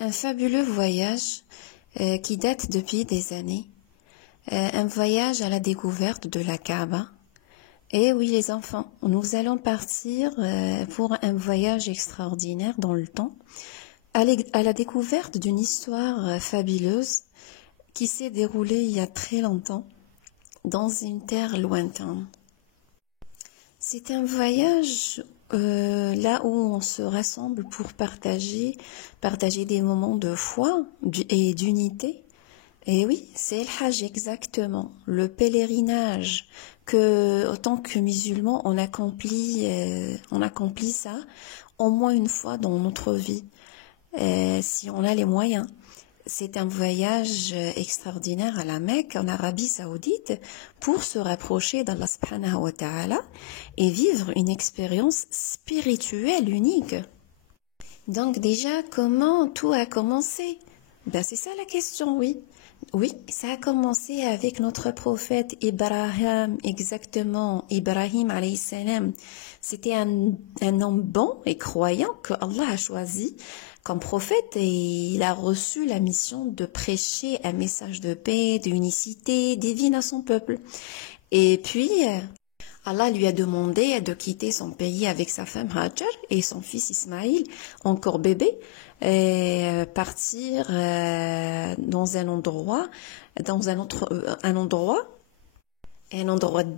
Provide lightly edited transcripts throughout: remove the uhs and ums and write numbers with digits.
Un fabuleux voyage qui date depuis des années. Un voyage à la découverte de la Kaaba. Et oui, les enfants, nous allons partir pour un voyage extraordinaire dans le temps, à la découverte d'une histoire fabuleuse qui s'est déroulée il y a très longtemps, dans une terre lointaine. C'est un voyage là où on se rassemble pour partager des moments de foi et d'unité. Et oui, c'est le Hajj exactement, le pèlerinage que, en tant que musulmans, on accomplit ça au moins une fois dans notre vie, si on a les moyens. C'est un voyage extraordinaire à la Mecque, en Arabie Saoudite, pour se rapprocher d'Allah subhanahu wa ta'ala et vivre une expérience spirituelle unique. Donc déjà, comment tout a commencé? C'est ça la question, oui. Oui, ça a commencé avec notre prophète Ibrahim, exactement, Ibrahim alayhi salam. C'était un homme bon et croyant que Allah a choisi comme prophète et il a reçu la mission de prêcher un message de paix, d'unicité divine à son peuple. Et puis, Allah lui a demandé de quitter son pays avec sa femme Hajar et son fils Ismaïl, encore bébé, et partir dans un endroit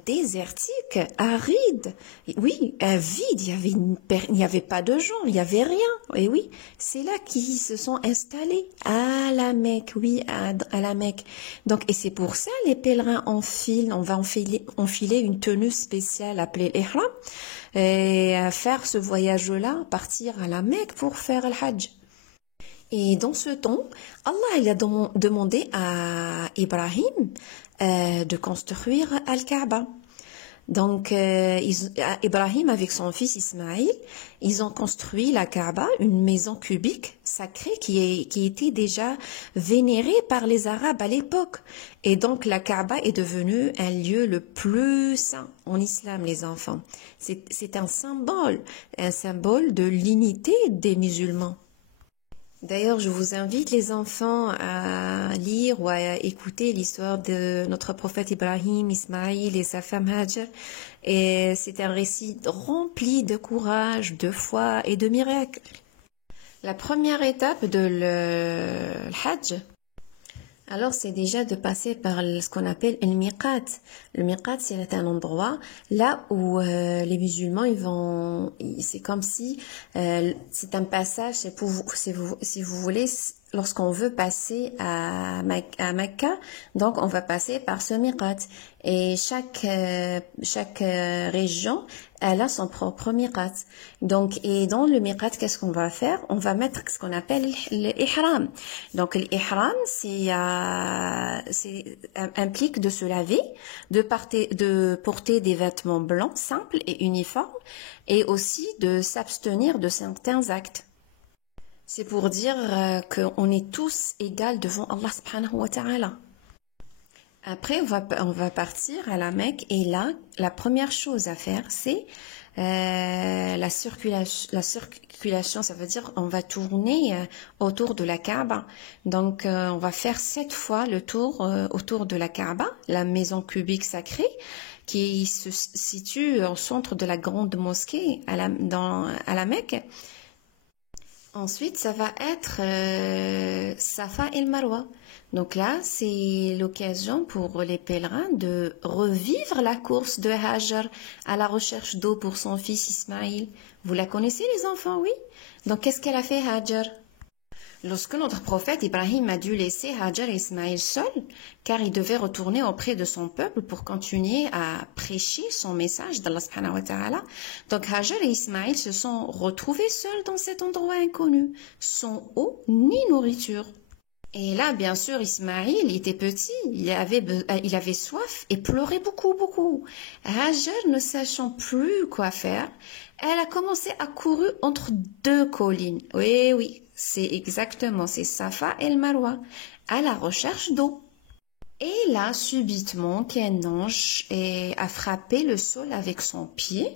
désertique, aride, oui, vide, il n'y avait pas de gens, il n'y avait rien. Et oui, c'est là qu'ils se sont installés à la Mecque, oui, à la Mecque. Donc, et c'est pour ça les pèlerins enfiler une tenue spéciale appelée l'ihram et faire ce voyage-là, partir à la Mecque pour faire le Hajj. Et dans ce temps, Allah il a demandé à Ibrahim de construire Al-Kaaba. Donc, Ibrahim avec son fils Ismaïl, ils ont construit la Kaaba, une maison cubique sacrée qui était déjà vénérée par les Arabes à l'époque. Et donc, la Kaaba est devenue un lieu le plus saint en islam, les enfants. C'est un symbole de l'unité des musulmans. D'ailleurs, je vous invite les enfants à lire ou à écouter l'histoire de notre prophète Ibrahim, Ismaïl et sa femme Hajar. Et c'est un récit rempli de courage, de foi et de miracles. La première étape de le Hajj, alors c'est déjà de passer par ce qu'on appelle le miqat. Le miqat, c'est un endroit là où les musulmans c'est comme si c'est un passage, si vous voulez, lorsqu'on veut passer à Mecca, donc on va passer par ce miqat. Et chaque région, elle a son propre miqat. Donc, et dans le miqat, qu'est-ce qu'on va faire? On va mettre ce qu'on appelle l'ihram. Donc, l'ihram, implique de se laver, de porter des vêtements blancs, simples et uniformes, et aussi de s'abstenir de certains actes. C'est pour dire qu'on est tous égaux devant Allah subhanahu wa ta'ala. Après, on va partir à la Mecque et là, la première chose à faire, c'est la circulation, ça veut dire on va tourner autour de la Kaaba. Donc, on va faire 7 fois le tour autour de la Kaaba, la maison cubique sacrée, qui se situe au centre de la grande mosquée à la Mecque. Ensuite, ça va être Safa et le Marwa. Donc là, c'est l'occasion pour les pèlerins de revivre la course de Hajar à la recherche d'eau pour son fils Ismaïl. Vous la connaissez, les enfants, oui? Donc, qu'est-ce qu'elle a fait, Hajar? Lorsque notre prophète Ibrahim a dû laisser Hajar et Ismaïl seuls, car il devait retourner auprès de son peuple pour continuer à prêcher son message d'Allah subhanahu wa ta'ala, donc Hajar et Ismaïl se sont retrouvés seuls dans cet endroit inconnu, sans eau ni nourriture. Et là, bien sûr, Ismaïl était petit, il avait soif et pleurait beaucoup. Hajar, ne sachant plus quoi faire, elle a commencé à courir entre 2 collines. Oui, c'est Safa et le Marwa, à la recherche d'eau. Et là, subitement, qu'un ange a frappé le sol avec son pied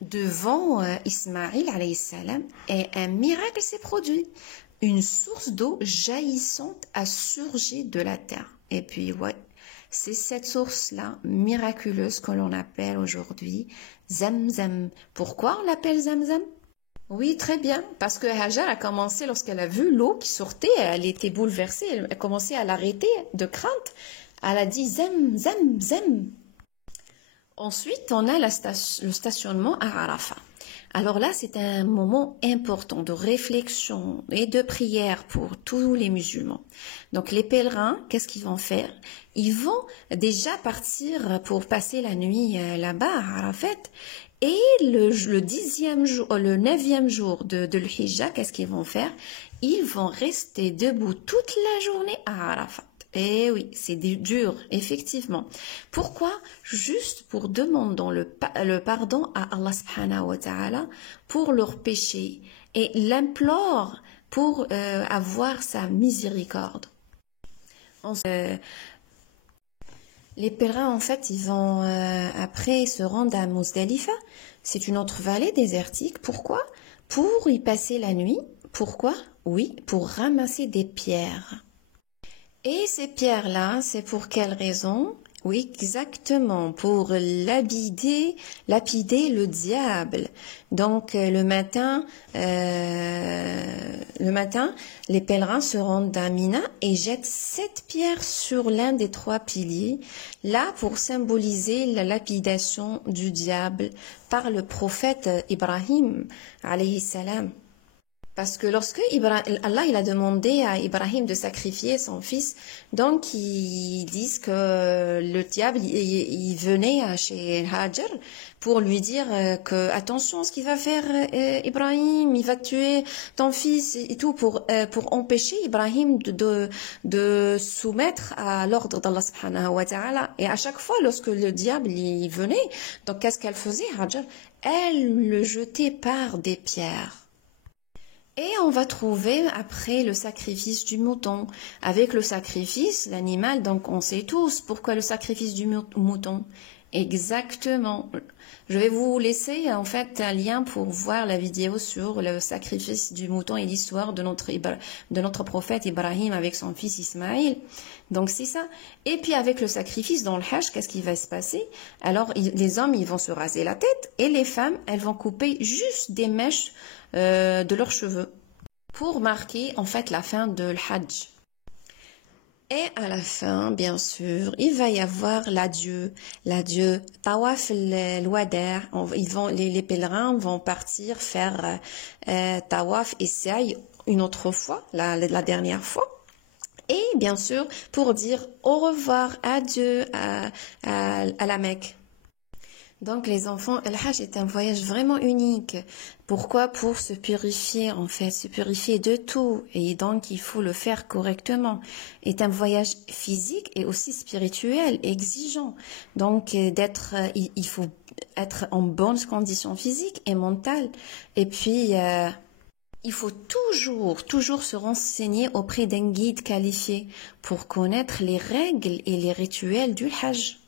devant Ismaïl alayhi salam et un miracle s'est produit. une source d'eau jaillissante a surgi de la terre. Et puis, ouais, c'est cette source-là miraculeuse que l'on appelle aujourd'hui Zamzam. Pourquoi on l'appelle Zamzam? Oui, très bien, parce que Hajar a commencé, lorsqu'elle a vu l'eau qui sortait, elle était bouleversée, elle a commencé à l'arrêter de crainte. Elle a dit Zam, Zam, Zam. Ensuite, on a le stationnement à Arafat. Alors là, c'est un moment important de réflexion et de prière pour tous les musulmans. Donc les pèlerins, qu'est-ce qu'ils vont faire? Ils vont déjà partir pour passer la nuit là-bas à Arafat. Et le 9e jour de l'Hijja, qu'est-ce qu'ils vont faire? Ils vont rester debout toute la journée à Arafat. Eh oui, c'est dur, effectivement. Pourquoi? Juste pour demander le pardon à Allah subhanahu wa ta'ala pour leurs péchés et l'implore pour avoir sa miséricorde. Les pèlerins, en fait, ils vont après se rendre à Muzdalifa. C'est une autre vallée désertique. Pourquoi? Pour y passer la nuit. Pourquoi? Oui, pour ramasser des pierres. Et ces pierres-là, c'est pour quelle raison? Oui, exactement, pour lapider le diable. Donc le matin, les pèlerins se rendent à Mina et jettent 7 pierres sur l'un des 3 piliers, là pour symboliser la lapidation du diable par le prophète Ibrahim, alayhi salam. Parce que lorsque Allah il a demandé à Ibrahim de sacrifier son fils, donc ils disent que le diable il venait chez Hajar pour lui dire que attention ce qu'il va faire Ibrahim, il va tuer ton fils et tout pour empêcher Ibrahim de soumettre à l'ordre d'Allah subhanahu wa ta'ala. Et à chaque fois lorsque le diable il venait, donc qu'est-ce qu'elle faisait Hajar? Elle le jetait par des pierres. Et on va trouver après le sacrifice du mouton. Avec le sacrifice, l'animal, donc on sait tous pourquoi le sacrifice du mouton. Exactement. Je vais vous laisser en fait un lien pour voir la vidéo sur le sacrifice du mouton et l'histoire de notre prophète Ibrahim avec son fils Ismaïl. Donc c'est ça. Et puis avec le sacrifice dans le Hajj, qu'est-ce qui va se passer? Alors les hommes, ils vont se raser la tête et les femmes, elles vont couper juste des mèches de leurs cheveux pour marquer en fait la fin de l'Hajj. Et à la fin, bien sûr, il va y avoir l'adieu Tawaf al-Wada'. Les pèlerins vont partir faire Tawaf et Sa'i une autre fois, la dernière fois. Et bien sûr, pour dire au revoir, adieu à la Mecque. Donc les enfants, le Hajj est un voyage vraiment unique. Pourquoi? Pour se purifier en fait, se purifier de tout. Et donc il faut le faire correctement. C'est un voyage physique et aussi spirituel, exigeant. Donc il faut être en bonnes conditions physiques et mentales. Et puis il faut toujours se renseigner auprès d'un guide qualifié pour connaître les règles et les rituels du Hajj.